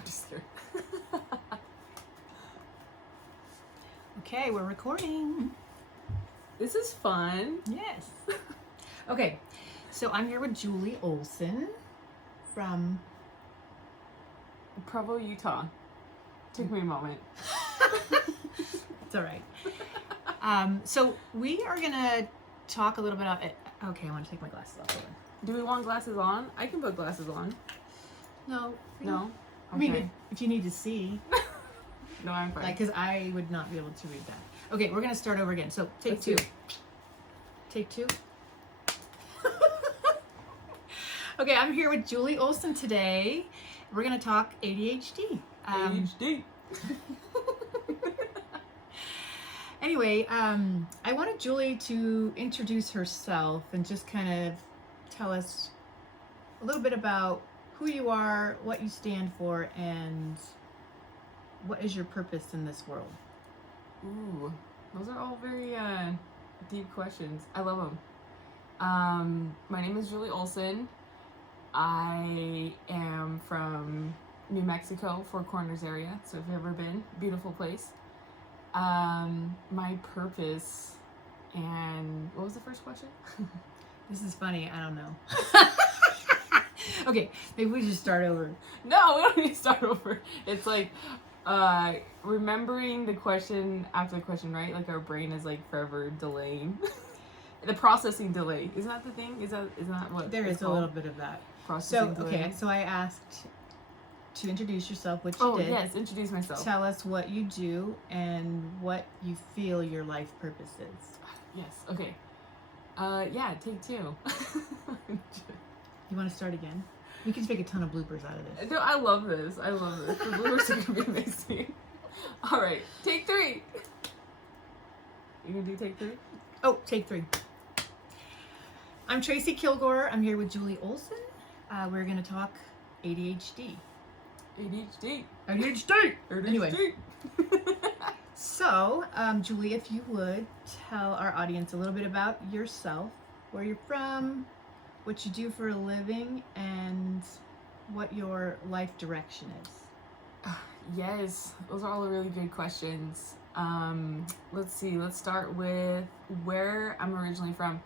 I'm just kidding. Okay, we're recording. This is fun. Yes. Okay, so I'm here with Julie Olson from Provo, Utah. Took me a moment. It's all right. So we are gonna talk a little bit about it. Okay, I want to take my glasses off. Hold on. Do we want glasses on? I can put glasses on. No. No? I mean, if you need to see, No, I'm fine. like, because I would not be able to read that. Okay, we're gonna start over again. So take two. Take two. Okay, I'm here with Julie Olson today. We're gonna talk ADHD. ADHD. Anyway, I wanted Julie to introduce herself and just kind of tell us a little bit about who you are, what you stand for, and what is your purpose in this world. Ooh, those are all very deep questions. I love them. My name is Julie Olson. I am from New Mexico, Four Corners area. So if you've ever been, beautiful place. My purpose and what was the first question? This is funny. I don't know. Okay, maybe we just start over. No, we don't need to start over. It's like remembering the question after the question, right? Like our brain is like forever delaying. The processing delay. Isn't that the thing? Isn't that what There it's is a called? little bit of that. Processing So, delay. okay, so I asked to introduce yourself, which you Oh, did. yes, introduce myself. Tell us what you do and what you feel your life purpose is. Yes, okay. Yeah, take two. You want to start again? We can just make a ton of bloopers out of this. No, I love this. The bloopers are gonna be amazing. All right, take three. You gonna do take three? Oh, take three. I'm Tracy Kilgore. I'm here with Julie Olson. We're going to talk ADHD. ADHD. ADHD! Anyway. ADHD. So, Julie, if you would tell our audience a little bit about yourself, where you're from, what you do for a living, and what your life direction is. Yes, those are all really good questions. Let's see. Let's start with where I'm originally from.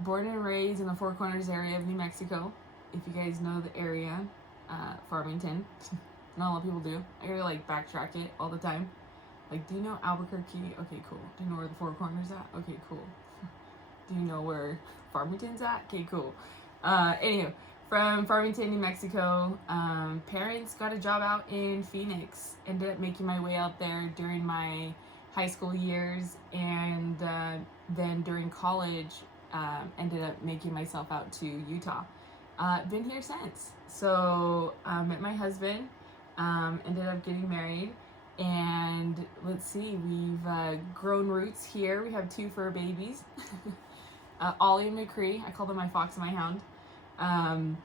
Born and raised in the Four Corners area of New Mexico. If you guys know the area, Farmington. Not a lot of people do. I gotta like backtrack it all the time. Like, do you know Albuquerque? Okay, cool. Do you know where the Four Corners at? Okay, cool. Do you know where Farmington's at? Okay, cool. Anywho, from Farmington, New Mexico, parents got a job out in Phoenix. Ended up making my way out there during my high school years, and then during college, ended up making myself out to Utah. Been here since. So met my husband, ended up getting married, and let's see, we've grown roots here. We have two fur babies, Ollie and McCree. I call them my fox and my hound.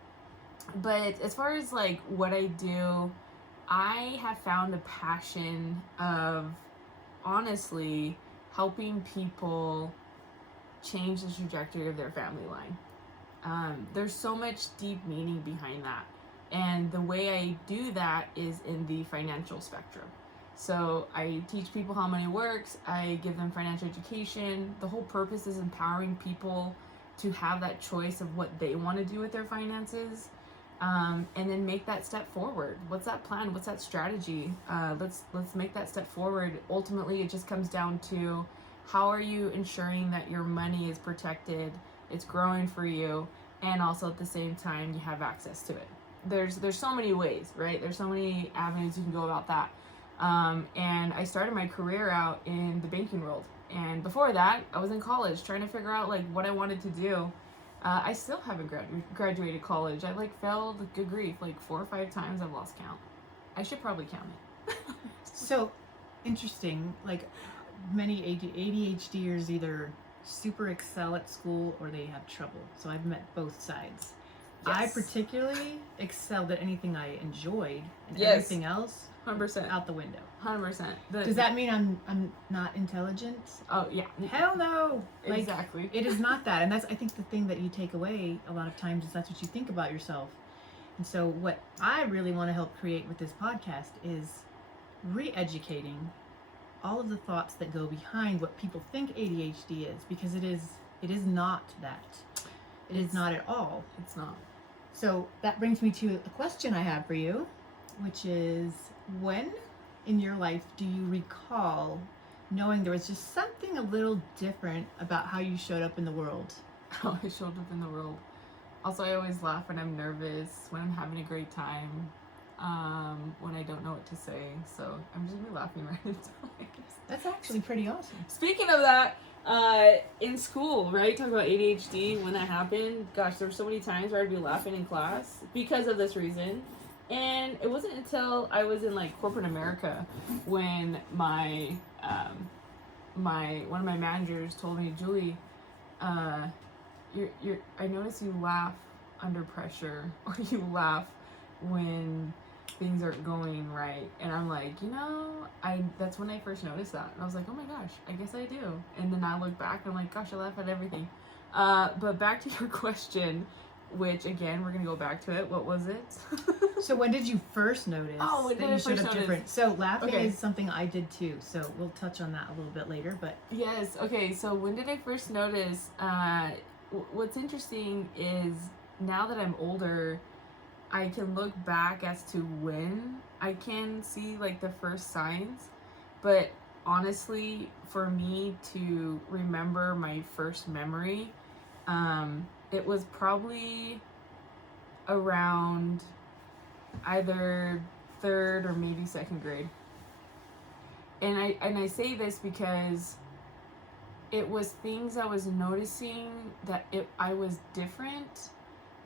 But as far as like what I do, I have found a passion of honestly helping people change the trajectory of their family line. There's so much deep meaning behind that. And the way I do that is in the financial spectrum. So I teach people how money works. I give them financial education. The whole purpose is empowering people to have that choice of what they want to do with their finances, and then make that step forward. What's that plan? What's that strategy? Let's make that step forward. Ultimately, it just comes down to how are you ensuring that your money is protected, it's growing for you, and also at the same time you have access to it. There's so many ways, right? There's so many avenues you can go about that. And I started my career out in the banking world. And before that, I was in college trying to figure out like what I wanted to do. I still haven't graduated college. I like failed good grief like 4 or 5 times. I've lost count. I should probably count it. So, interesting. Like, many ADHDers either super excel at school or they have trouble. So I've met both sides. Yes. I particularly excelled at anything I enjoyed, and Yes. everything else 100%. out the window. 100%. Does that mean I'm not intelligent? Oh yeah. Hell no. Like, Exactly. it is not that, and that's I think the thing that you take away a lot of times is that's what you think about yourself. And so what I really want to help create with this podcast is re-educating all of the thoughts that go behind what people think ADHD is, because it is not that. It is not at all. It's not. So that brings me to a question I have for you, which is, when in your life do you recall knowing there was just something a little different about how you showed up in the world? How I showed up in the world. Also, I always laugh when I'm nervous, when I'm having a great time, when I don't know what to say. So I'm just gonna be laughing right into it. That's actually pretty awesome. Speaking of that, in school, right? Talking about ADHD, when that happened, gosh, there were so many times where I'd be laughing in class because of this reason. And it wasn't until I was in like corporate America when my one of my managers told me, Julie, I notice you laugh under pressure, or you laugh when things aren't going right. And I'm like, that's when I first noticed that. And I was like, oh my gosh, I guess I do. And then I look back and I'm like, gosh, I laugh at everything. But back to your question, which again, we're gonna go back to it. What was it? So when did you first notice that you showed up different? So laughing is something I did too. So we'll touch on that a little bit later. But yes, okay. So when did I first notice? What's interesting is now that I'm older, I can look back as to when I can see like the first signs. But honestly, for me to remember my first memory, it was probably around either third or maybe second grade. And I say this because it was things I was noticing that I was different.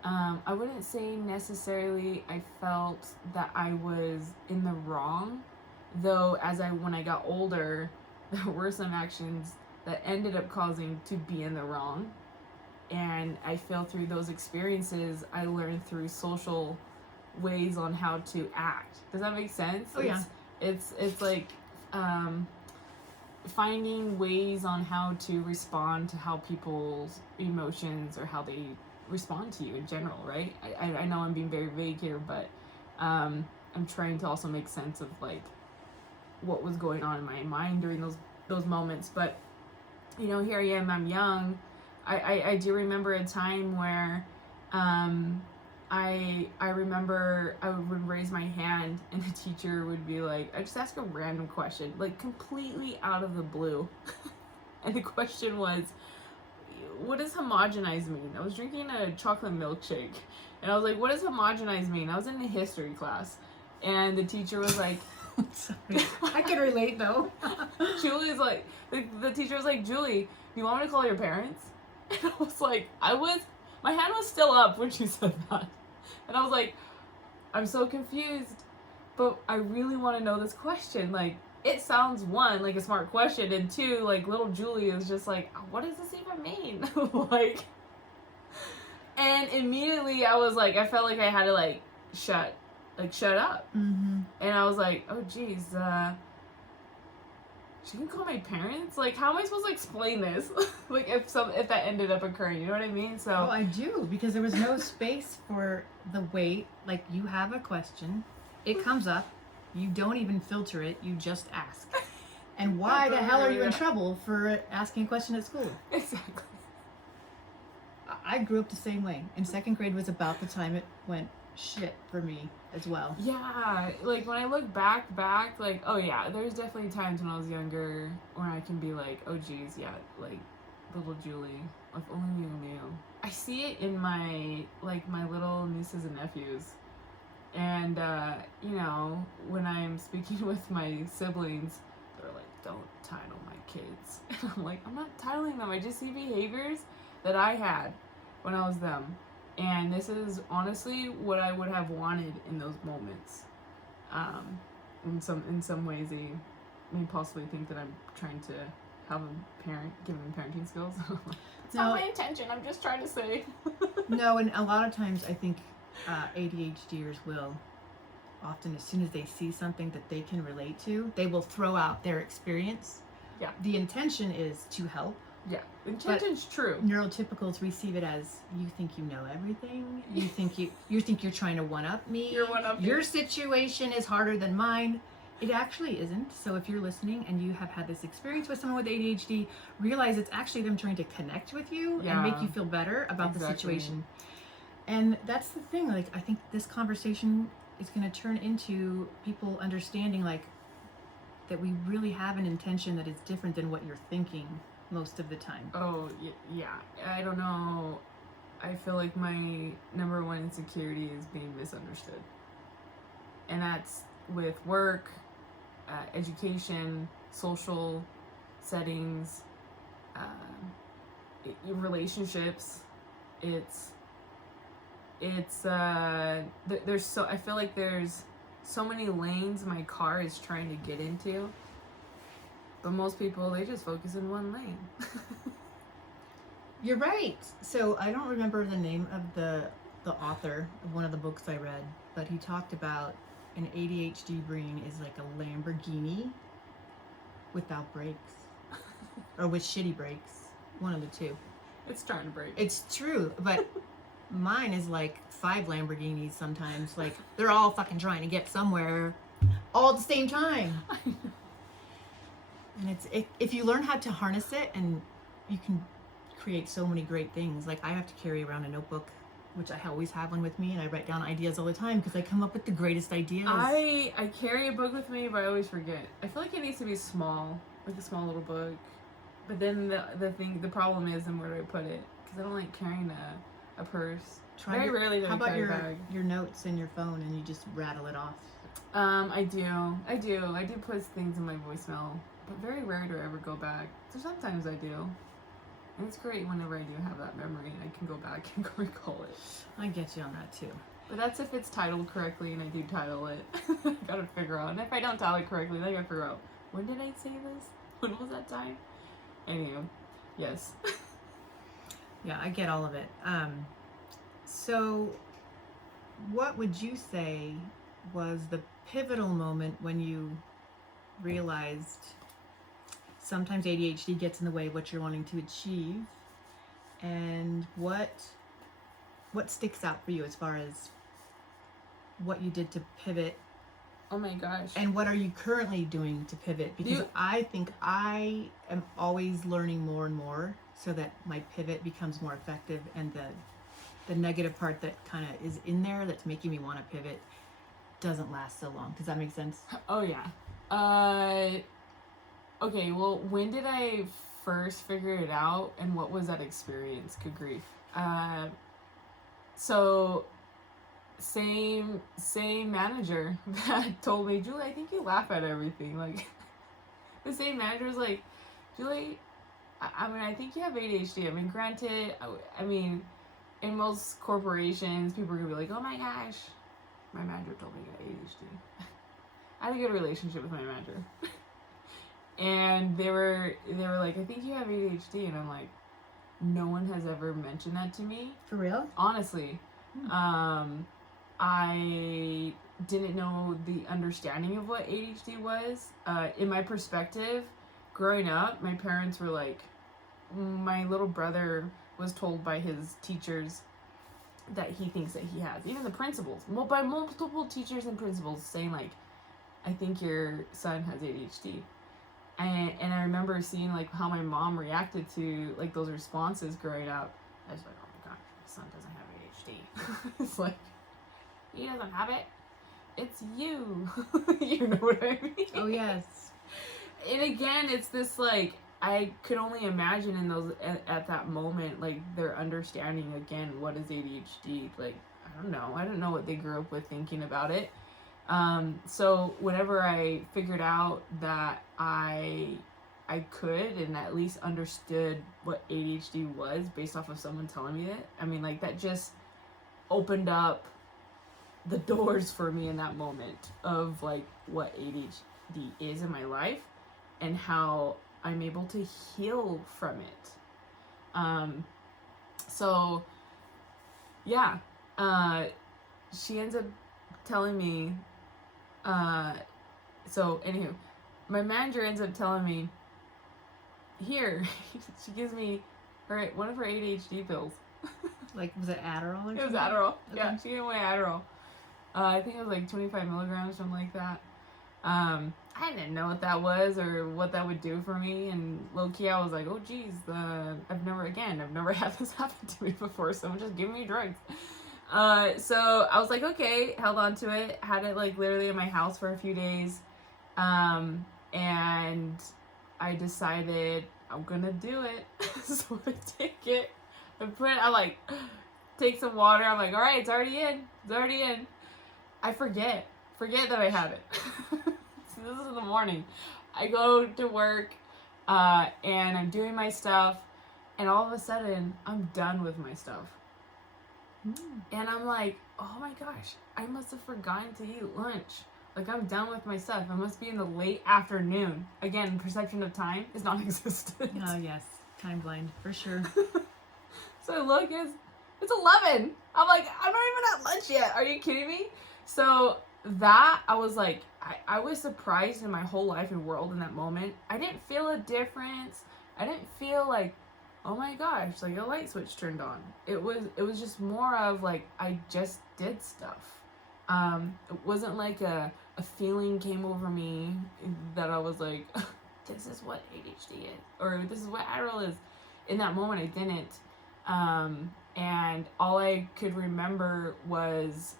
I wouldn't say necessarily I felt that I was in the wrong, though when I got older, there were some actions that ended up causing to be in the wrong. And I feel through those experiences, I learned through social ways on how to act. Does that make sense? Oh, yeah. It's like finding ways on how to respond to how people's emotions or how they respond to you in general, right? I know I'm being very vague here, but I'm trying to also make sense of like what was going on in my mind during those moments. But here I am, I'm young. I do remember a time where I remember I would raise my hand and the teacher would be like, I just ask a random question, like completely out of the blue. And the question was, what does homogenize mean? I was drinking a chocolate milkshake and I was like, what does homogenize mean? I was in a history class and the teacher was like, sorry. I can relate though. Julie's like, the teacher was like, Julie, do you want me to call your parents? And I was like, my hand was still up when she said that. And I was like, I'm so confused, but I really want to know this question. Like, it sounds one, like a smart question, and two, like little Julie is just like, what does this even mean? Like, and immediately I was like, I felt like I had to like shut up. Mm-hmm. And I was like, oh geez, she can call my parents? Like, how am I supposed to explain this? Like, if that ended up occurring, you know what I mean? So. Oh, I do, because there was no space for the wait. Like, you have a question, it comes up, you don't even filter it, you just ask. And why the hell are you in trouble for asking a question at school? Exactly. I grew up the same way. And second grade was about the time it went shit for me as well. Yeah, like when I look back, like, oh yeah, there's definitely times when I was younger when I can be like, oh geez, yeah, like little Julie, if only you knew. I see it in my little nieces and nephews, and when I'm speaking with my siblings, they're like, don't title my kids. And I'm like, I'm not titling them, I just see behaviors that I had when I was them. And this is honestly what I would have wanted in those moments. In some ways, they may possibly think that I'm trying to have a parent, give them parenting skills. It's not my intention. I'm just trying to say. No, and a lot of times I think ADHDers will often, as soon as they see something that they can relate to, they will throw out their experience. Yeah. The intention is to help, Yeah, intention's true. Neurotypicals receive it as, you think you know everything. You think you're trying to one up me. You're one up me. Your situation is harder than mine. It actually isn't. So if you're listening and you have had this experience with someone with ADHD, realize it's actually them trying to connect with you and make you feel better about the situation. And that's the thing. Like, I think this conversation is going to turn into people understanding, like, that we really have an intention that is different than what you're thinking most of the time. Oh, yeah. I don't know. I feel like my number one insecurity is being misunderstood. And that's with work, education, social settings, relationships. There's so, I feel like there's so many lanes my car is trying to get into, but most people, they just focus in one lane. You're right. So I don't remember the name of the author of one of the books I read, but he talked about an ADHD brain is like a Lamborghini without brakes, or with shitty brakes, one of the two. It's trying to break. It's true, but mine is like 5 Lamborghinis sometimes. Like, they're all fucking trying to get somewhere all at the same time. And if you learn how to harness it, and you can create so many great things. Like, I have to carry around a notebook, which I always have one with me, and I write down ideas all the time because I come up with the greatest ideas. I carry a book with me, but I always forget. I feel like it needs to be small, like a small little book. But then the problem is, then where do I put it? Because I don't like carrying a purse. Very rarely do I carry a bag. Your notes in your phone and you just rattle it off? I do put things in my voicemail, but very rare do I ever go back. So sometimes I do. And it's great whenever I do have that memory, I can go back and recall it. I get you on that too. But that's if it's titled correctly and I do title it. I gotta figure out. And if I don't title it correctly, then I gotta figure out, when did I say this? When was that time? Anyway, yes. Yeah, I get all of it. So what would you say was the pivotal moment when you realized sometimes ADHD gets in the way of what you're wanting to achieve, and what sticks out for you as far as what you did to pivot? Oh my gosh. And what are you currently doing to pivot? Because I think I am always learning more and more so that my pivot becomes more effective, and the negative part that kind of is in there that's making me want to pivot doesn't last so long. Does that make sense? Oh yeah. Okay, well, when did I first figure it out, and what was that experience? Good grief. So same manager that told me, Julie, I think you laugh at everything. Like, the same manager was like, Julie, I think you have ADHD. I mean, granted, I mean, in most corporations, people are gonna be like, oh my gosh, my manager told me I got ADHD. I had a good relationship with my manager. And they were like, I think you have ADHD. And I'm like, no one has ever mentioned that to me. For real? Honestly. I didn't know the understanding of what ADHD was. In my perspective, growing up, my parents were like, my little brother was told by his teachers that he thinks that he has. Even the principals, by multiple teachers and principals saying like, I think your son has ADHD. And I remember seeing like how my mom reacted to like those responses growing up. I was like, oh my gosh, my son doesn't have ADHD. It's like, he doesn't have it. It's you. You know what I mean? Oh yes. And again, it's this like, I could only imagine in those at that moment, like their understanding again, what is ADHD? Like, I don't know what they grew up with thinking about it. So whenever I figured out that I could and at least understood what ADHD was based off of someone telling me that, I mean, like, that just opened up the doors for me in that moment of like what ADHD is in my life and how I'm able to heal from it. So yeah, she ends up telling me, so anywho, my manager ends up telling me, here, she gives me one of her ADHD pills. Like, was it Adderall or something? It was Adderall. Okay. Yeah, she gave away Adderall. I think it was like 25 milligrams, something like that. I didn't know what that was or what that would do for me, and low-key I was like, oh geez, I've never had this happen to me before, so just give me drugs. So I was like, okay, held on to it, had it like literally in my house for a few days, and I decided I'm gonna do it. So I take it, I like take some water, I'm like, all right, it's already in. I forget that I have it. So this is in the morning. I go to work, and I'm doing my stuff, and all of a sudden, I'm done with my stuff. And I'm like, oh my gosh, I must have forgotten to eat lunch. Like, I'm done with my stuff. I must be in the late afternoon. Again, perception of time is non-existent. Oh, yes. Time blind, for sure. So I look, it's 11. I'm like, I'm not even at lunch yet. Are you kidding me? So that, I was like, I was surprised in my whole life and world in that moment. I didn't feel a difference. I didn't feel like, oh my gosh, like a light switch turned on. It was just more of like, I just did stuff. It wasn't like a feeling came over me that I was like, this is what ADHD is, or this is what Adderall is. In that moment, I didn't. And all I could remember was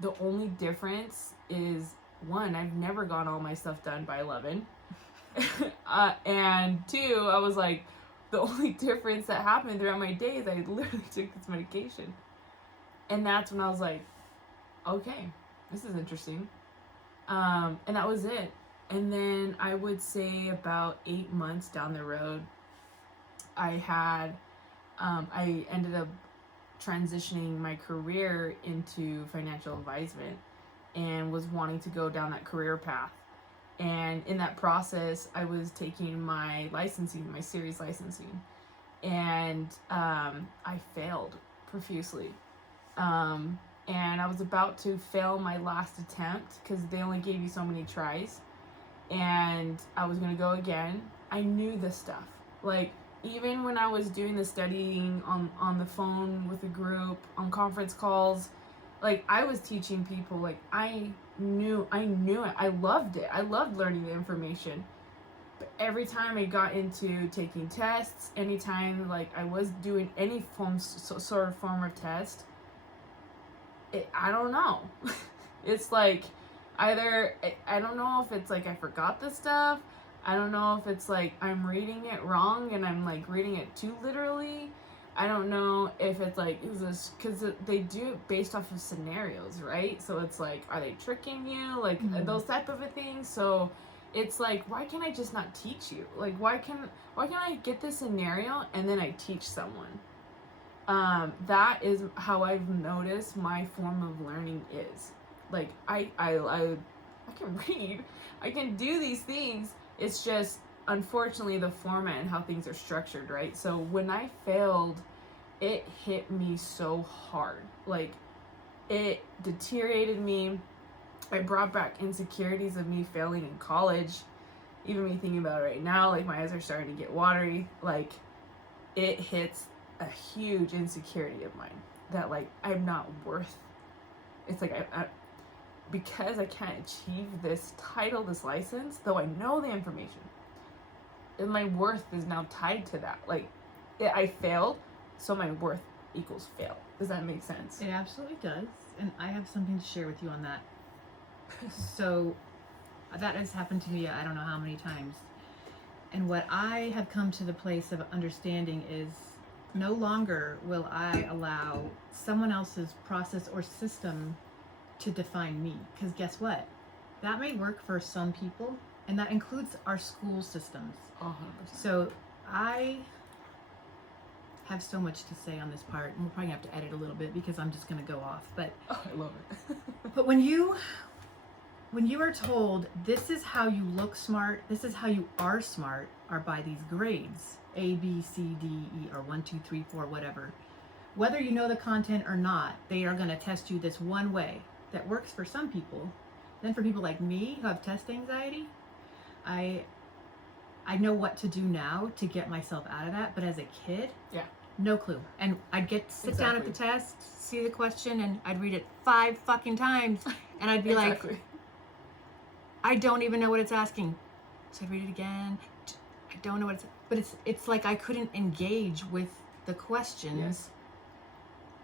the only difference is, one, I've never gotten all my stuff done by 11. And two, I was like, the only difference that happened throughout my days, I literally took this medication. And that's when I was like, okay, this is interesting. And that was it. And then I would say about 8 months down the road, I ended up transitioning my career into financial advisement and was wanting to go down that career path. And in that process, I was taking my licensing, my series licensing, and I failed profusely. And I was about to fail my last attempt because they only gave you so many tries. And I was going to go again. I knew this stuff. Like, even when I was doing the studying on the phone with a group, on conference calls, like, I was teaching people, like, I knew it. I loved it. I loved learning the information. But every time I got into taking tests, anytime, like, I was doing any sort of form of test, I don't know. It's like, either, I don't know if it's like I forgot the stuff. I don't know if it's like I'm reading it wrong and I'm like reading it too literally. I don't know if it's like, is this, because they do it based off of scenarios, right? So it's like, are they tricking you? Like, those type of a thing. So it's like, why can't I just not teach you? Like, why can't I get this scenario and then I teach someone? That is how I've noticed my form of learning is. Like, I can read, I can do these things. It's just, unfortunately, the format and how things are structured, right? So when I failed, it hit me so hard. Like, it deteriorated me. It brought back insecurities of me failing in college. Even me thinking about it right now, like, my eyes are starting to get watery. Like, it hits a huge insecurity of mine that, like, I'm not worth. It's like, I because I can't achieve this title, this license, though I know the information, and my worth is now tied to that. Like, I failed, so my worth equals fail. Does that make sense? It absolutely does. And I have something to share with you on that. So that has happened to me, I don't know how many times. And what I have come to the place of understanding is no longer will I allow someone else's process or system to define me. Because guess what? That may work for some people, and that includes our school systems. 100%. So I have so much to say on this part, and we'll probably have to edit a little bit because I'm just going to go off. But I love it. but when you are told this is how you look smart, this is how you are smart, are by these grades, A, B, C, D, E, or 1, 2, 3, 4, whatever. Whether you know the content or not, they are going to test you this one way that works for some people. Then for people like me who have test anxiety, I I know what to do now to get myself out of that, but as a kid, Yeah. no clue. And I'd sit down at the test, see the question, and I'd read it 5 fucking times, and I'd be like, I don't even know what it's asking. So I'd read it again. I don't know what it's, but it's like I couldn't engage with the questions. Yes.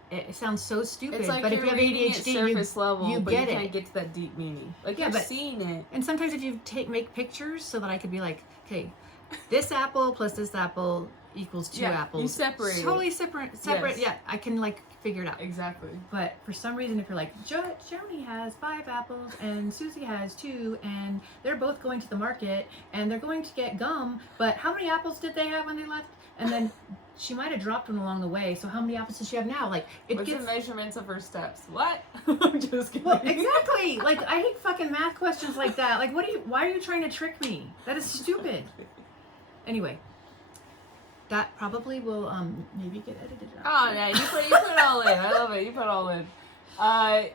It sounds so stupid, It's like but if you have ADHD, surface level, you but get you it. can't get to that deep meaning. Like, Yeah, you're but seeing it. And sometimes if you make pictures so that I could be like, okay, this apple plus this apple equals 2 apples. You separate Totally it. separate. Yes. Yeah, I can like figure it out. Exactly. But for some reason, if you're like, Joni has 5 apples and Susie has 2, and they're both going to the market and they're going to get gum, but how many apples did they have when they left? And then she might have dropped one along the way, so how many apples does she have now? Like, What's the measurements of her steps? What? I'm just kidding. Well, exactly. Like, I hate fucking math questions like that. Like, why are you trying to trick me? That is stupid. Anyway, that probably will maybe get edited out. Oh yeah, you put it all in. I love it. You put it all in.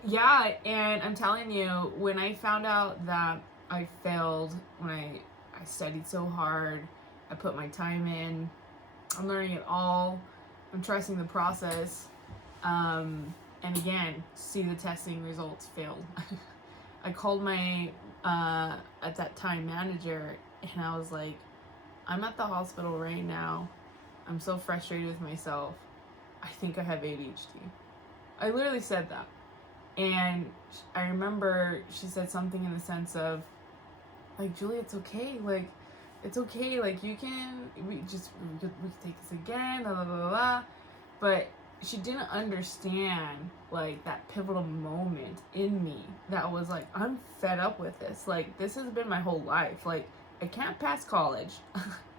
Yeah, and I'm telling you, when I found out that I failed, when I studied so hard, I put my time in, I'm learning it all, I'm trusting the process, and again, see the testing results failed. I called my at that time manager, and I was like, I'm at the hospital right now. I'm so frustrated with myself. I think I have ADHD. I literally said that. And I remember she said something in the sense of, like, Julie, it's okay. Like, it's okay. Like, we can take this again, blah, blah, blah, blah. But she didn't understand, like, that pivotal moment in me that was like, I'm fed up with this. Like, this has been my whole life. Like, I can't pass college.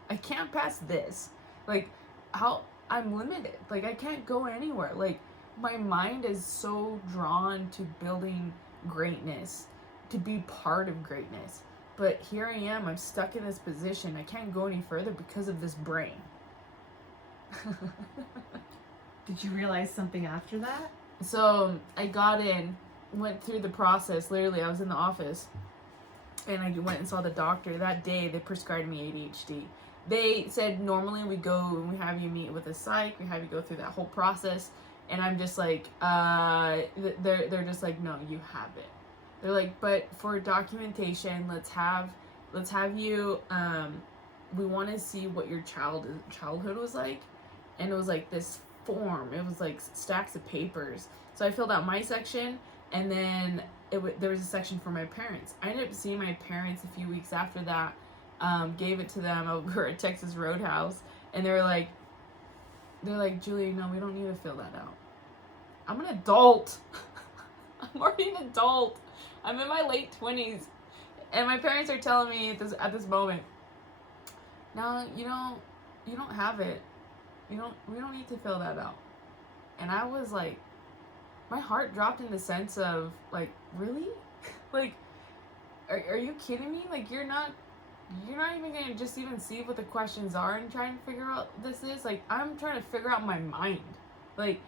I can't pass this. Like, I'm limited. Like, I can't go anywhere. Like, my mind is so drawn to building greatness, to be part of greatness. But here I am, I'm stuck in this position. I can't go any further because of this brain. Did you realize something after that? So I got in, went through the process. Literally, I was in the office, and I went and saw the doctor. That day, they prescribed me ADHD. They said normally we go and we have you meet with a psych, we have you go through that whole process, and I'm just like, they're just like, no, you have it. They're like, but for documentation, let's have you, we want to see what your childhood was like. And it was like this form. It was like stacks of papers. So I filled out my section, and then there was a section for my parents. I ended up seeing my parents a few weeks after that. Gave it to them over at Texas Roadhouse, and they're like, Julie, no, we don't need to fill that out. I'm an adult. I'm already an adult. I'm in my late 20s, and my parents are telling me at this moment, no, you don't have it. We don't need to fill that out. And I was like, my heart dropped in the sense of like, really? Like, are you kidding me? Like, you're not even gonna just even see what the questions are and try and figure out this is. Like, I'm trying to figure out my mind. Like,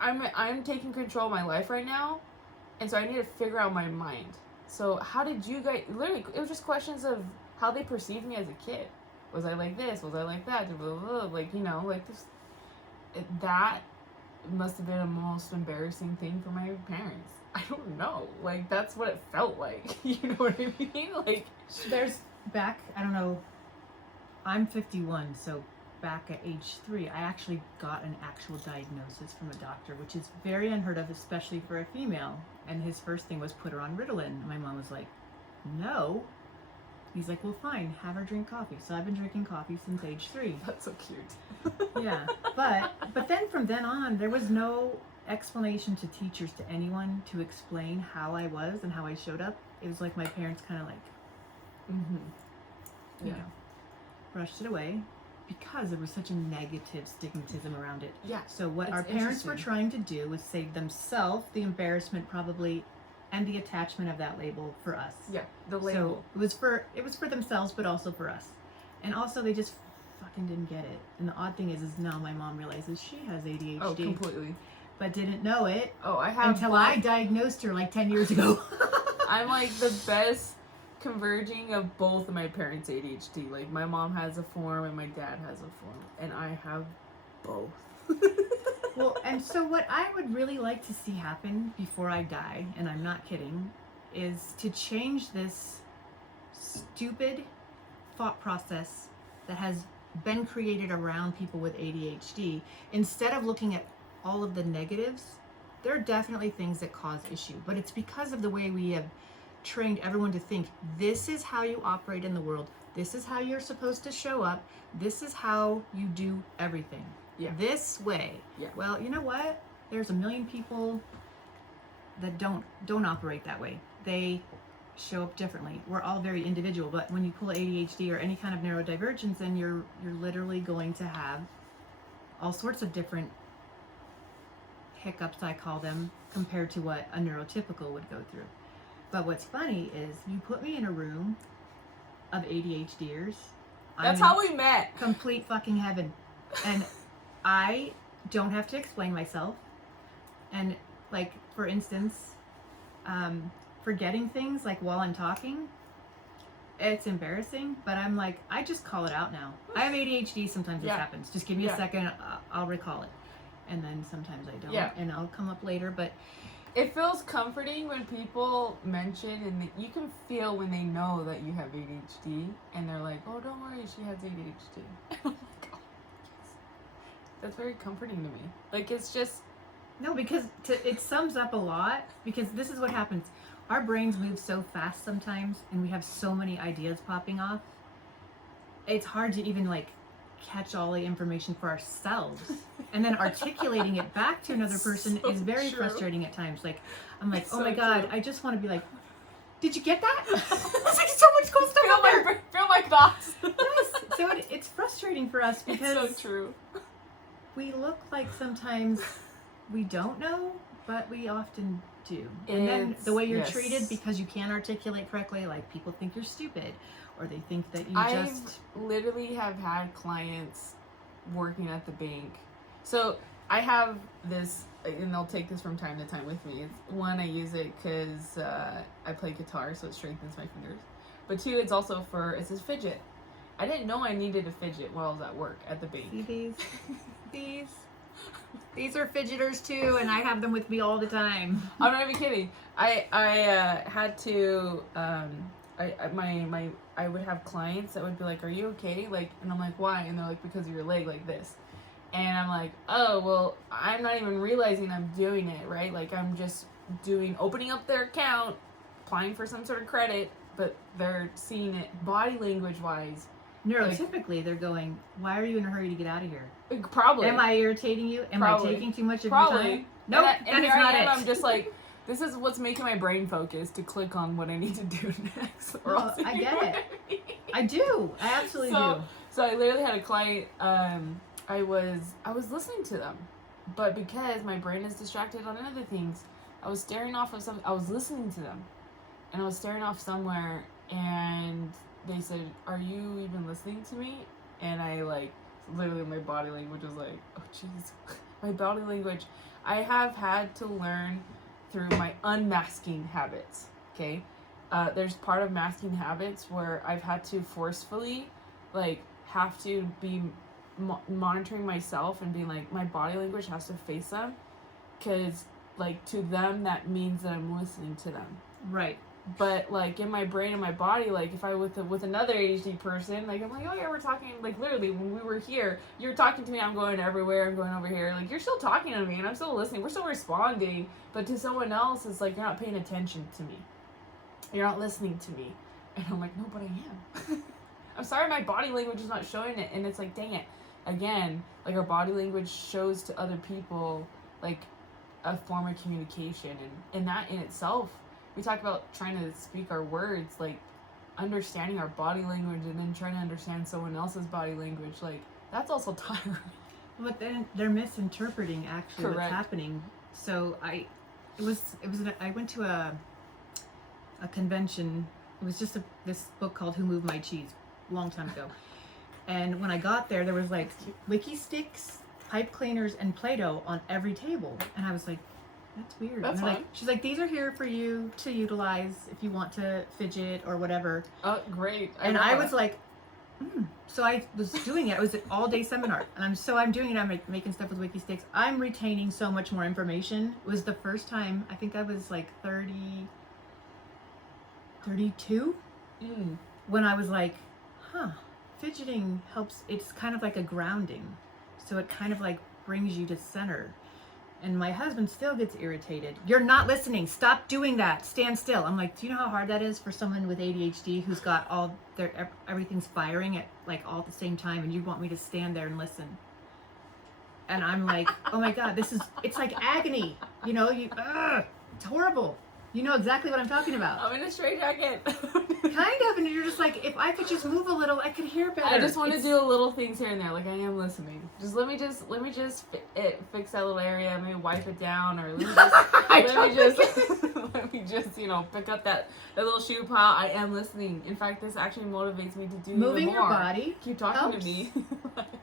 I'm taking control of my life right now, and so I need to figure out my mind. So how did you guys, literally, it was just questions of how they perceived me as a kid. Was I like this? Was I like that? Blah, blah, blah. Like, like this. That must have been the most embarrassing thing for my parents. I don't know. Like, that's what it felt like. You know what I mean? Like, there's back, I don't know, I'm 51, so back at age 3, I actually got an actual diagnosis from a doctor, which is very unheard of, especially for a female. And his first thing was put her on Ritalin. My mom was like, no. He's like, well, fine, have her drink coffee. So I've been drinking coffee since age 3. That's so cute. Yeah, but then from then on, there was no explanation to teachers, to anyone, to explain how I was and how I showed up. It was like my parents kind of like, you know, brushed it away because there was such a negative stigmatism around it. Yeah. So what our parents were trying to do was save themselves the embarrassment, probably, and the attachment of that label for us. Yeah, the label. So it was for themselves, but also for us. And also they just fucking didn't get it. And the odd thing is now my mom realizes she has ADHD. Oh, completely. But didn't know it. Oh, I have until I diagnosed her like 10 years ago. I'm like the best converging of both of my parents' ADHD. Like, my mom has a form and my dad has a form, and I have both. Well, and so what I would really like to see happen before I die, and I'm not kidding, is to change this stupid thought process that has been created around people with ADHD. Instead of looking at all of the negatives, there are definitely things that cause issue, but it's because of the way we have trained everyone to think this is how you operate in the world, this is how you're supposed to show up, this is how you do everything. Yeah. This way. Yeah. Well, you know what? There's a million people that don't operate that way. They show up differently. We're all very individual, but when you pull ADHD or any kind of neurodivergence, then you're literally going to have all sorts of different hiccups, I call them, compared to what a neurotypical would go through. But what's funny is you put me in a room of ADHDers. That's how we met. Complete fucking heaven. And I don't have to explain myself. And like, for instance, forgetting things like while I'm talking, it's embarrassing, but I'm like, I just call it out now. I have ADHD, sometimes this happens. Just give me a second, I'll recall it. And then sometimes I don't, and I'll come up later, but it feels comforting when people mention, and you can feel when they know that you have ADHD, and they're like, oh, don't worry, she has ADHD. And I'm like, oh, yes. That's very comforting to me. Like, it's just... No, because it sums up a lot, because this is what happens. Our brains move so fast sometimes, and we have so many ideas popping off. It's hard to even, like, catch all the information for ourselves. And then articulating it back to another person is very frustrating at times. Like, I'm like, oh my God, I just want to be like, did you get that? It's like so much cool stuff out there. Feel my thoughts. Yes. So it's frustrating for us because it's so true. We look like sometimes we don't know, but we often do. And then the way you're treated because you can't articulate correctly, like people think you're stupid, or they think that you just... I literally have had clients working at the bank. So I have this, and they'll take this from time to time with me. It's, one, I use it because I play guitar, so it strengthens my fingers. But two, it's also for, it's a fidget. I didn't know I needed a fidget while I was at work at the bank. See these are fidgeters too, and I have them with me all the time. I'm not even kidding. I had to, I would have clients that would be like, are you okay? Like, and I'm like, why? And they're like, because of your leg like this. And I'm like, oh, well, I'm not even realizing I'm doing it, right? Like, I'm just opening up their account, applying for some sort of credit, but they're seeing it body language wise. Neurotypically, they're going, why are you in a hurry to get out of here? Probably. Am I irritating you? Am I taking too much of your time? Nope, that is not it. I'm just like, this is what's making my brain focus to click on what I need to do next. Or else I get it. I do. I absolutely do. So I literally had a client, I was listening to them, but because my brain is distracted on other things, I was staring off of I was listening to them, and I was staring off somewhere, and they said, are you even listening to me? And I literally my body language was like, oh jeez. My body language, I have had to learn through my unmasking habits, okay? There's part of masking habits where I've had to forcefully, have to be monitoring myself and being like, my body language has to face them, because, to them, that means that I'm listening to them. Right. But, in my brain and my body, if I with another ADHD person, I'm like, oh yeah, we're talking, literally, when we were here, you're talking to me, I'm going everywhere, I'm going over here, you're still talking to me, and I'm still listening, we're still responding, but to someone else, it's like, you're not paying attention to me. You're not listening to me. And I'm like, no, but I am. I'm sorry, my body language is not showing it, and it's like, dang it. Again, our body language shows to other people, a form of communication, and that in itself, we talk about trying to speak our words, understanding our body language and then trying to understand someone else's body language, that's also tiring. But then they're misinterpreting actually what's happening. So I went to a convention. It was just this book called Who Moved My Cheese, a long time ago. And when I got there was Wiki sticks, pipe cleaners, and Play-Doh on every table. And I was like, That's weird. That's and fine. She's like, these are here for you to utilize if you want to fidget or whatever. Oh, great. I was like, So I was doing it. It was an all-day seminar. And I'm doing it. I'm making stuff with Wiki Sticks. I'm retaining so much more information. It was the first time, I think I was like 32, when I was like, fidgeting helps. It's kind of like a grounding. So it kind of like brings you to center. And my husband still gets irritated. You're not listening. Stop doing that. Stand still. I'm like, do you know how hard that is for someone with ADHD who's got everything's firing at like all at the same time, and you want me to stand there and listen? And I'm like, oh my God, it's like agony. You know, it's horrible. You know exactly what I'm talking about. I'm in a straitjacket. Kind of, and you're just like, if I could just move a little, I could hear better. I just want to do little things here and there, like I am listening. Just let me just fix that little area, maybe wipe it down, or let me just pick up that little shoe pile. I am listening. In fact, this actually motivates me to do moving even more. Your body. Keep talking helps. to me.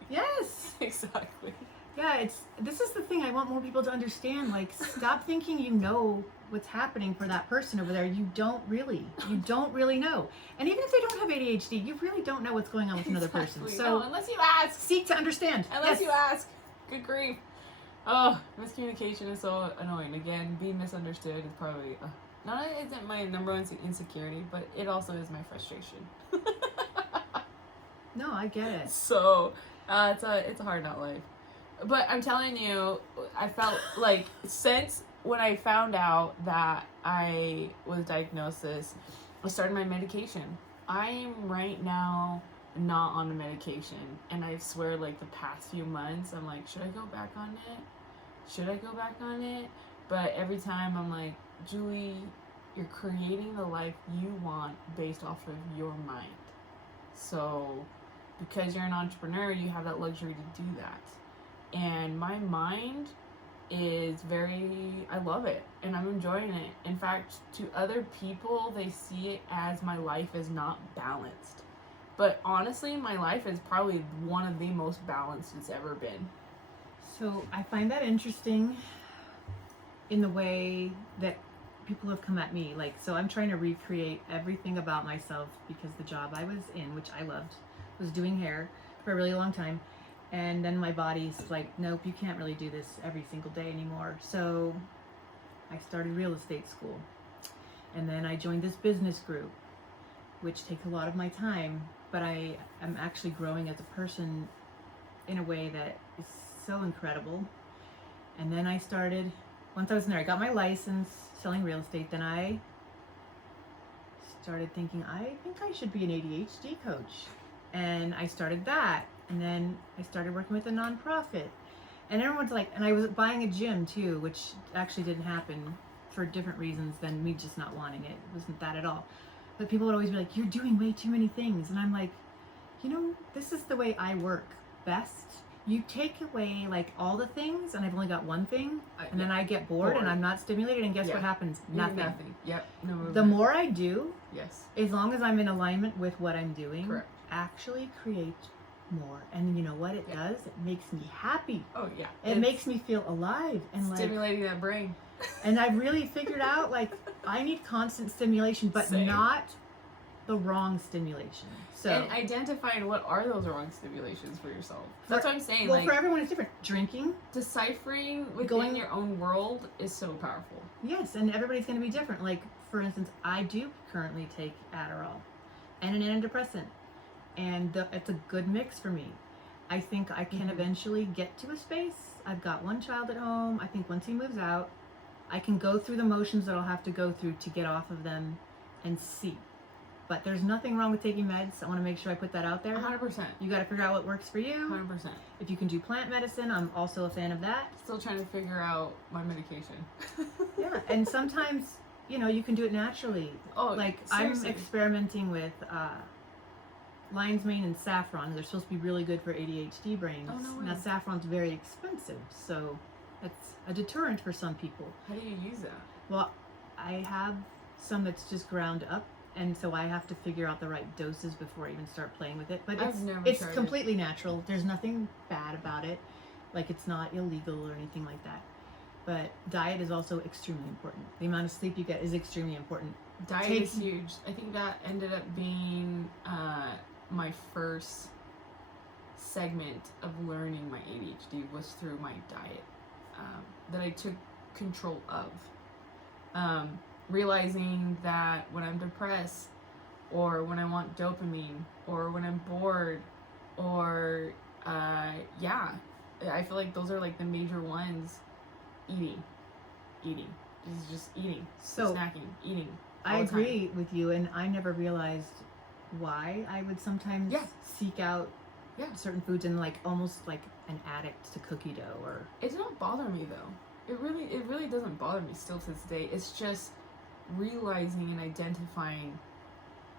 Yes. Exactly. Yeah, this is the thing I want more people to understand. Like, stop thinking you know what's happening for that person over there. You don't really know. And even if they don't have ADHD, you really don't know what's going on with another person. So no, unless you ask. Seek to understand. Unless you ask. Good grief. Oh, miscommunication is so annoying. Again, being misunderstood is probably not only isn't my number one insecurity, but it also is my frustration. No, I get it. So it's a hard not life. But I'm telling you, I felt like since when I found out that I was diagnosed this, I started my medication. I'm right now not on the medication, and I swear, like the past few months, I'm like, should I go back on it? But every time I'm like, Julie, you're creating the life you want based off of your mind. So because you're an entrepreneur, you have that luxury to do that. And my mind is I love it, and I'm enjoying it. In fact, to other people, they see it as my life is not balanced. But honestly, my life is probably one of the most balanced it's ever been. So I find that interesting in the way that people have come at me. Like, so I'm trying to recreate everything about myself because the job I was in, which I loved, was doing hair for a really long time. And then my body's like, nope, you can't really do this every single day anymore. So I started real estate school. And then I joined this business group, which takes a lot of my time. But I am actually growing as a person in a way that is so incredible. And then I started, once I was in there, I got my license selling real estate. Then I started thinking, I think I should be an ADHD coach. And I started that. And then I started working with a nonprofit. And everyone's like, and I was buying a gym too, which actually didn't happen for different reasons than me just not wanting it. It wasn't that at all. But people would always be like, you're doing way too many things. And I'm like, this is the way I work best. You take away like all the things, and I've only got one thing, and then I get bored and I'm not stimulated, and guess what happens? Nothing. Yep. No movement. The more I do, yes, as long as I'm in alignment with what I'm doing, correct, actually create more. And you know what it does? It makes me happy. Oh yeah. It makes me feel alive and stimulating that brain. And I really figured out like I need constant stimulation, but not the wrong stimulation. So and identifying what are those wrong stimulations for yourself. That's what I'm saying. Well, like, for everyone it's different. Drinking, deciphering within your own world is so powerful. Yes, and everybody's going to be different. Like for instance, I do currently take Adderall and an antidepressant, and it's a good mix for me. I think I can eventually get to a space. I've got one child at home. I think once he moves out, I can go through the motions that I'll have to go through to get off of them and see. But there's nothing wrong with taking meds. I want to make sure I put that out there. 100%. You got to figure out what works for you. 100%. If you can do plant medicine, I'm also a fan of that. Still trying to figure out my medication. Yeah, and sometimes, you can do it naturally. Oh, like seriously. I'm experimenting with lion's mane and saffron. They're supposed to be really good for ADHD brains. Oh, no way. Now saffron's very expensive, so that's a deterrent for some people. How do you use that? Well, I have some that's just ground up, and so I have to figure out the right doses before I even start playing with it. But it's completely natural. There's nothing bad about it. Like it's not illegal or anything like that. but diet is also extremely important. The amount of sleep you get is extremely important. Diet is huge. I think that ended up being my first segment of learning my ADHD was through my diet that I took control of. Realizing that when I'm depressed, or when I want dopamine, or when I'm bored, or I feel like those are like the major ones. Eating is just eating, So snacking, eating. I agree with you, and I never realized why I would sometimes seek out certain foods and like almost like an addict to cookie dough. Or it didn't bother me though. It really doesn't bother me still to this day. It's just realizing and identifying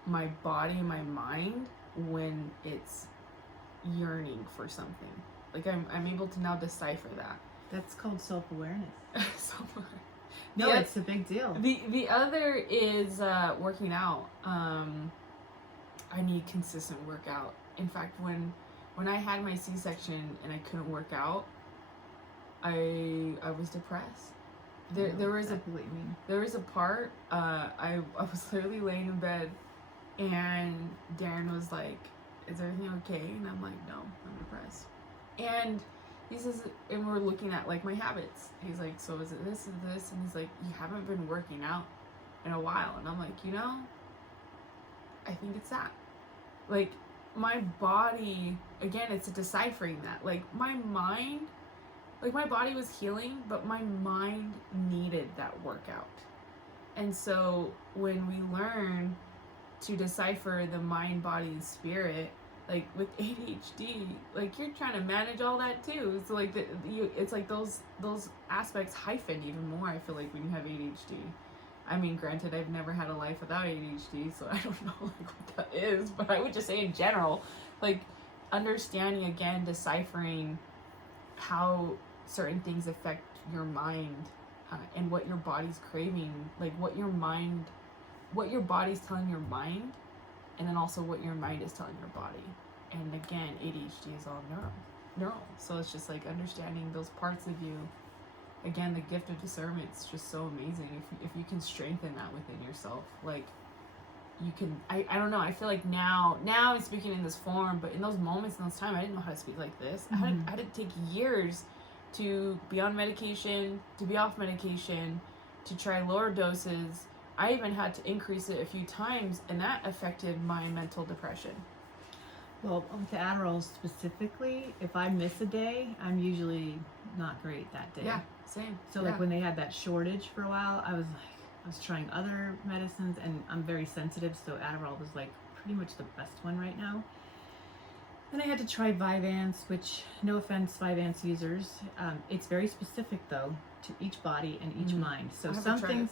my body and my mind when it's yearning for something. Like I'm able to now decipher that. That's called self-awareness. No, it's a big deal. The other is working out. I need consistent workout. In fact, when I had my C-section and I couldn't work out, I was depressed. There was a part I was literally laying in bed, and Darren was like, "Is everything okay?" And I'm like, "No, I'm depressed." And he says, and we're looking at like my habits. He's like, "So is it this and this?" And he's like, "You haven't been working out in a while." And I'm like, I think it's that. Like my body, again, it's a deciphering that. Like my mind, like my body was healing, but my mind needed that workout. And so when we learn to decipher the mind, body, and spirit, like with ADHD, like you're trying to manage all that too. So like it's like those aspects hyphen even more. I feel like when you have ADHD. I mean, granted, I've never had a life without ADHD, so I don't know like what that is. But I would just say in general, like understanding again, deciphering how certain things affect your mind and what your body's craving, like what your body's telling your mind, and then also what your mind is telling your body. And again, ADHD is all neural. So it's just like understanding those parts of you. Again, the gift of discernment is just so amazing. If you can strengthen that within yourself, like you can. I don't know. I feel like now I'm speaking in this form, but in those moments, in those times, I didn't know how to speak like this. I had to take years to be on medication, to be off medication, to try lower doses. I even had to increase it a few times, and that affected my mental depression. Well, with the Adderall specifically, if I miss a day, I'm usually not great that day. Yeah, same. So like when they had that shortage for a while, I was trying other medicines, and I'm very sensitive, so Adderall was like pretty much the best one right now. Then I had to try Vyvanse, which, no offense, Vyvanse users, it's very specific though to each body and each mind. So some things,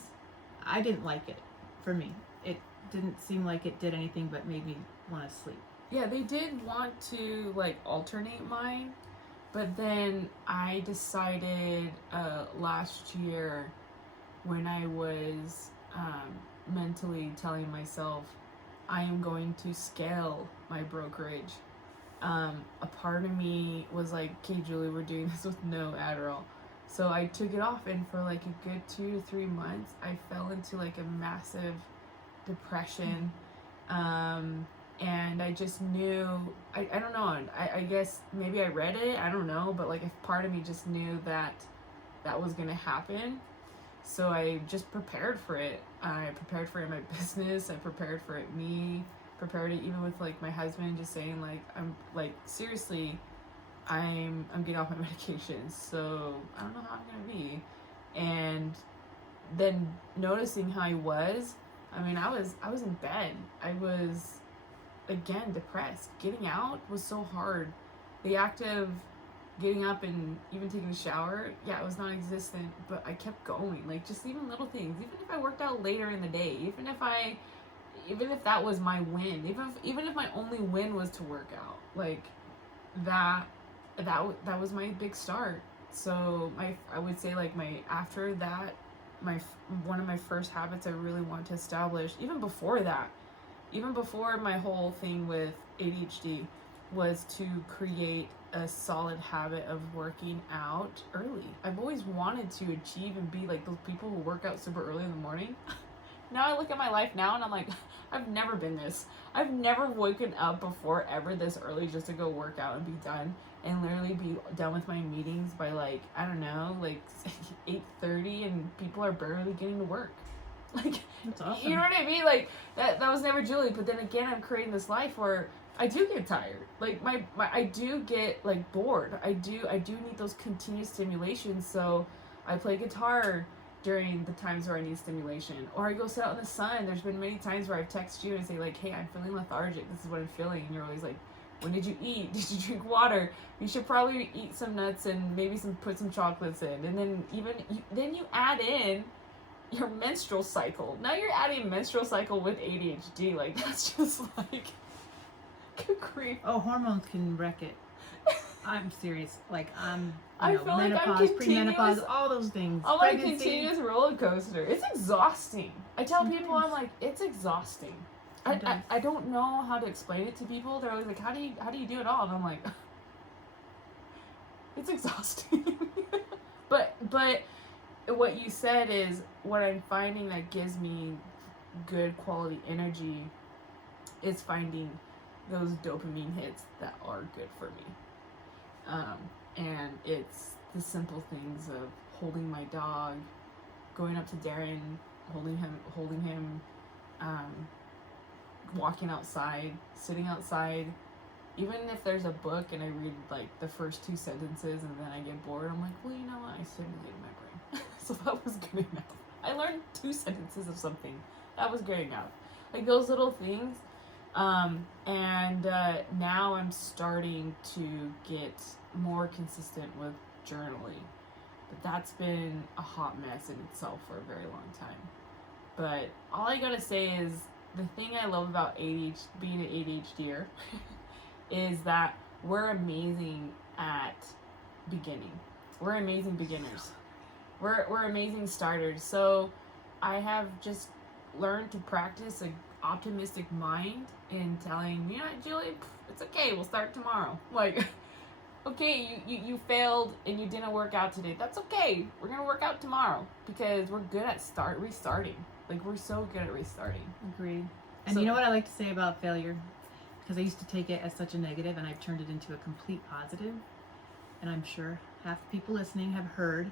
I didn't like it. For me, it didn't seem like it did anything but made me want to sleep. Yeah, they did want to like alternate mine, but then I decided last year when I was mentally telling myself I am going to scale my brokerage, a part of me was like, "Okay, Julie, we're doing this with no Adderall." So I took it off, and for like a good 2 to 3 months, I fell into like a massive depression. And I just knew, I don't know, I guess maybe I read it, I don't know, but like a part of me just knew that was going to happen. So I just prepared for it. I prepared for it in my business, I prepared for it prepared it even with like my husband, just saying like, I'm like, seriously, I'm getting off my medication, so I don't know how I'm going to be. And then noticing how I was, I mean, I was in bed. I was, again, depressed. Getting out was so hard. The act of getting up and even taking a shower, it was non-existent, but I kept going. Like, just even little things. Even if I worked out later in the day, even if that was my win, even if my only win was to work out, like, that was my big start. So I would say like after that, one of my first habits I really wanted to establish, even before my whole thing with ADHD, was to create a solid habit of working out early. I've always wanted to achieve and be like those people who work out super early in the morning. Now I look at my life now and I'm like, I've never been this. I've never woken up before ever this early just to go work out and be done and literally be done with my meetings by like, I don't know, like 8:30, and people are barely getting to work. Like, That's awesome. you know what I mean? Like that was never Julie. But then again, I'm creating this life where I do get tired. Like my I do get like bored. I do need those continuous stimulations. So I play guitar during the times where I need stimulation, or I go sit out in the sun. There's been many times where I've texted you and say like, hey, I'm feeling lethargic. This is what I'm feeling. And you're always like, when did you eat? Did you drink water? You should probably eat some nuts and maybe put some chocolates in. And then then you add in your menstrual cycle. Now you're adding menstrual cycle with ADHD. Like, that's just like, good grief. Oh, hormones can wreck it. I'm serious. Like, I feel like I'm menopause, continuous. premenopause, all those things. I'm like a Pregnancy. continuous roller coaster. It's exhausting. I tell people, Sometimes. I'm like, it's exhausting. Sometimes. I don't know how to explain it to people. They're always like, how do you do it all? And I'm like, it's exhausting. but what you said is what I'm finding that gives me good quality energy is finding those dopamine hits that are good for me. And it's the simple things of holding my dog, going up to Darren, holding him, walking outside, sitting outside. Even if there's a book and I read like the first 2 sentences and then I get bored, I'm like, well, you know what? I stimulated my brain. So that was good enough. I learned 2 sentences of something. That was good enough. Like those little things. And now I'm starting to get more consistent with journaling. But that's been a hot mess in itself for a very long time. But all I gotta say is the thing I love about being an ADHDer is that we're amazing at beginning. We're amazing beginners. We're amazing starters. So I have just learned to practice an optimistic mind in telling, you know what, Julie, it's okay, we'll start tomorrow. Like, okay, you failed and you didn't work out today. That's okay. We're gonna work out tomorrow because we're good at restarting. Like, we're so good at restarting. Agreed. And So- you know what I like to say about failure? Because I used to take it as such a negative, and I've turned it into a complete positive. And I'm sure half the people listening have heard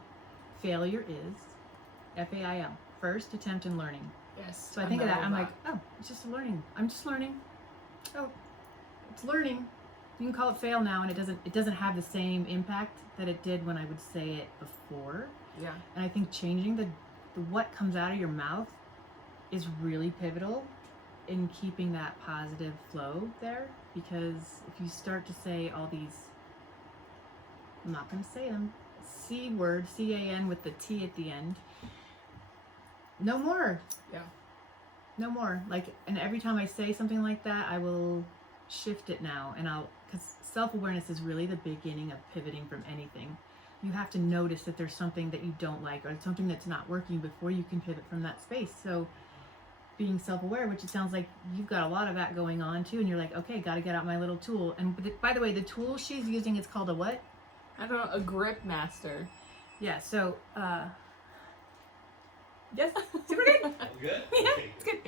failure is FAIL, first attempt in learning. Yes. So I think of that, I'm like, oh, it's just learning. I'm just learning. Oh, it's learning. You can call it fail now, and it doesn't have the same impact that it did when I would say it before. yeah. And I think changing the what comes out of your mouth is really pivotal in keeping that positive flow there, because if you start to say all these, I'm not going to say them, C word, C-A-N with the T at the end, no more. Yeah. No more. Like, and every time I say something like that, I will shift it now, and because self-awareness is really the beginning of pivoting from anything. You have to notice that there's something that you don't like or something that's not working before you can pivot from that space. So being self-aware, which it sounds like you've got a lot of that going on too, and you're like, okay, got to get out my little tool. And by the way, the tool she's using is called a what? I don't know, a grip master. Yeah, so Yes. Super good. All good? Yeah, Okay. it's good.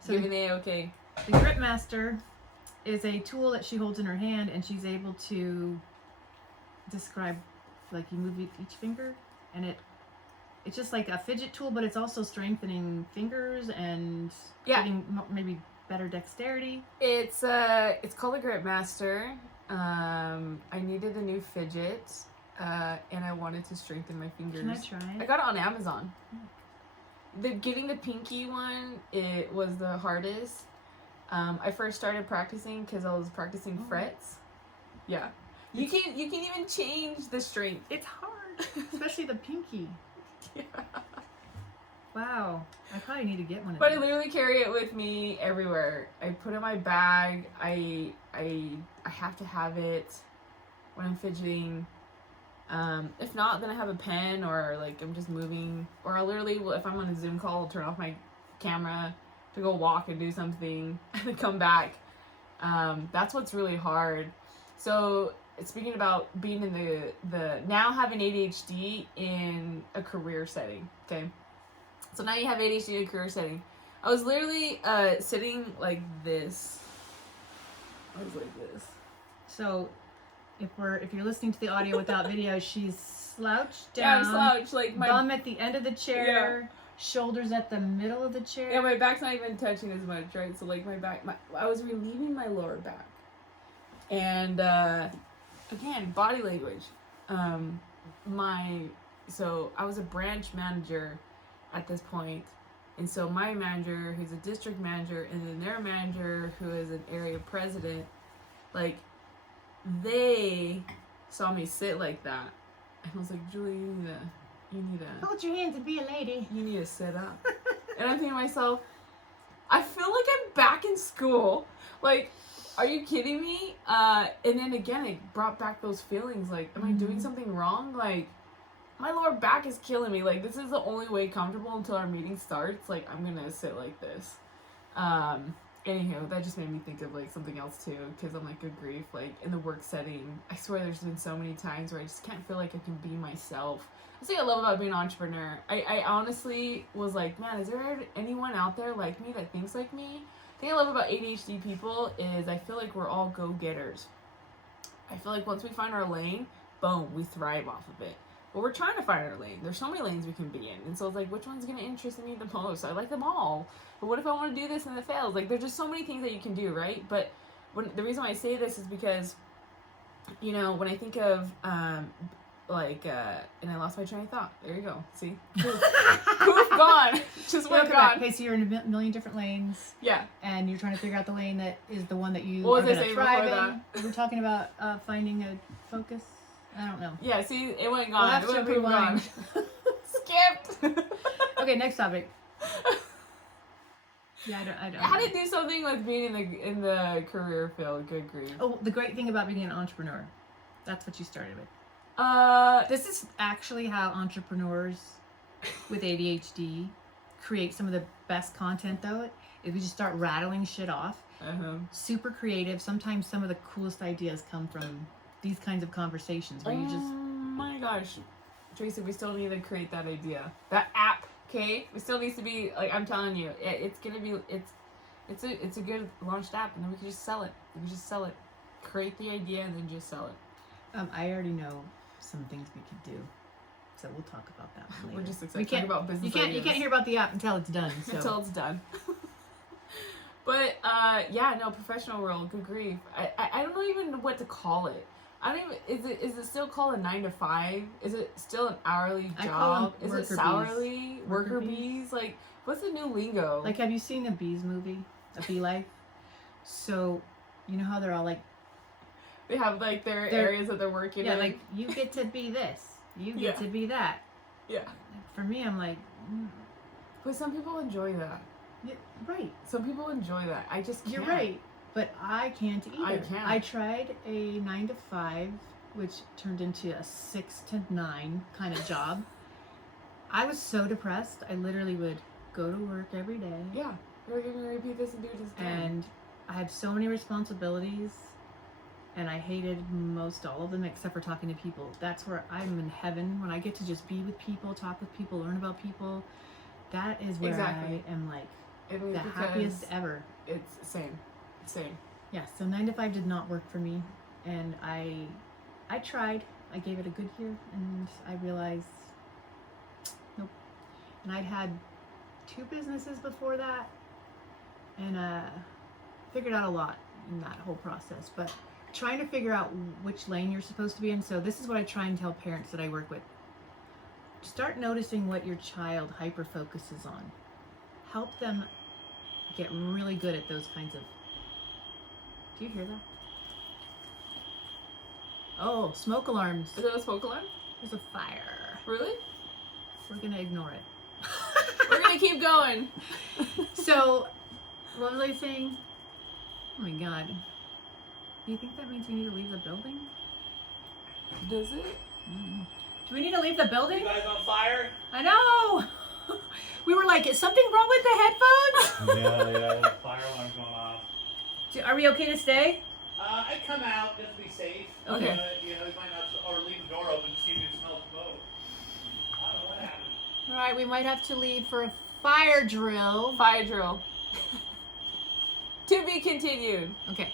So Give me the okay. the grip master is a tool that she holds in her hand, and she's able to describe, like, you move each finger, and it's just like a fidget tool, but it's also strengthening fingers and getting maybe better dexterity. It's called a grip master. I needed a new fidget, and I wanted to strengthen my fingers. Can I try I it? got it on Amazon. Getting the pinky one, it was the hardest. I first started practicing because I was practicing frets. Yeah. You can even change the strength. It's hard, especially the pinky. Yeah. Wow, I probably need to get one of But I these. literally carry it with me everywhere. I put it in my bag. I have to have it when I'm fidgeting. If not, then I have a pen, or like I'm just moving, or I literally, if I'm on a Zoom call, I'll turn off my camera to go walk and do something and then come back. That's what's really hard. So speaking about being in the now having ADHD in a career setting, okay? So now you have ADHD in a career setting. I was literally sitting like this. I was like this. So if you're listening to the audio without video, she's slouched down. Yeah, I'm slouched, like my bum at the end of the chair, shoulders at the middle of the chair. Yeah, my back's not even touching as much, right? So like my back, I was relieving my lower back. And again, body language. So I was a branch manager at this point, and so my manager, who's a district manager, and then their manager, who is an area president, like they saw me sit like that, and I was like, Julie, you need to hold your hands and be a lady. You need to sit up. And I'm thinking to myself, I feel like I'm back in school. Like, are you kidding me? And then again, it brought back those feelings. Like, am I doing something wrong? Like, my lower back is killing me. Like, this is the only way comfortable until our meeting starts. Like, I'm gonna sit like this. Anywho, that just made me think of like something else too, because I'm like, good grief, like in the work setting, I swear there's been so many times where I just can't feel like I can be myself. That's what I love about being an entrepreneur. I honestly was like, man, is there anyone out there like me that thinks like me? The thing I love about ADHD people is I feel like we're all go-getters. I feel like once we find our lane, boom, we thrive off of it. But we're trying to find our lane. There's so many lanes we can be in. And so it's like, which one's going to interest me the most? I like them all. But what if I want to do this and it fails? Like, there's just so many things that you can do, right? But the reason why I say this is because, you know, when I think of, and I lost my train of thought. There you go. See? Poof, gone. Just went gone. Okay, so you're in a million different lanes. Yeah. And you're trying to figure out the lane that is the one that you what are was going I to saying thrive before in. that? We were talking about finding a focus. I don't know. Yeah, see, it went We'll gone. have It to went poof rewind. gone. Skipped. Okay, next topic. Yeah, I don't. How to do something with being in the career field? Good grief. Oh, the great thing about being an entrepreneur. That's what you started with. This is actually how entrepreneurs with ADHD create some of the best content, though. If we just start rattling shit off. Super creative. Sometimes some of the coolest ideas come from these kinds of conversations where you just... Oh my gosh. Tracy, we still need to create that idea. That app, okay? It still needs to be, like, I'm telling you, it's gonna be, it's a good launched app, and then we can just sell it. We can just sell it. Create the idea and then just sell it. I already know some things we could do. So we'll talk about that one later. We're just excited to talk about business ideas. You can't hear about the app until it's done. So. Until it's done. But, yeah, no, professional world, good grief. I don't know even what to call it. I don't even, is it still called a 9 to 5? Is it still an hourly job? Is it salary? Worker bees? Like, what's the new lingo? Like, have you seen the Bees movie? A Bee Life? So, you know how they're all like... They have, like, their areas that they're working in. Yeah, like, you get to be this. You get to be that. Yeah. For me, I'm like... But some people enjoy that. Yeah, right. Some people enjoy that. I just can't. You're right. But I can't either. I can't. I tried a 9 to 5, which turned into a 6 to 9 kind of job. I was so depressed. I literally would go to work every day. Yeah. You're going to repeat this and do this again. And I had so many responsibilities, and I hated most all of them except for talking to people. That's where I'm in heaven, when I get to just be with people, talk with people, learn about people. That is where I am like the happiest ever. It's same. Yeah, so 9 to 5 did not work for me, and I tried. I gave it a good year, and I realized nope. And I'd had 2 businesses before that, and figured out a lot in that whole process. But trying to figure out which lane you're supposed to be in. So this is what I try and tell parents that I work with. Start noticing what your child hyper focuses on. Help them get really good at those kinds of... Do you hear that? Oh, smoke alarms. Is that a smoke alarm? There's a fire. Really? We're gonna ignore it. We're gonna keep going. So, what was I saying? Oh my god. Do you think that means we need to leave the building? Does it? Mm. Do we need to leave the building? You guys on fire? I know! We were like, is something wrong with the headphones? Yeah, the fire alarm's going off. Are we okay to stay? I'd come out just to be safe. Okay. You might not, or leave the door open and see if you smell smoke. I don't know what happened. All right, we might have to leave for a fire drill. Fire drill. To be continued. Okay.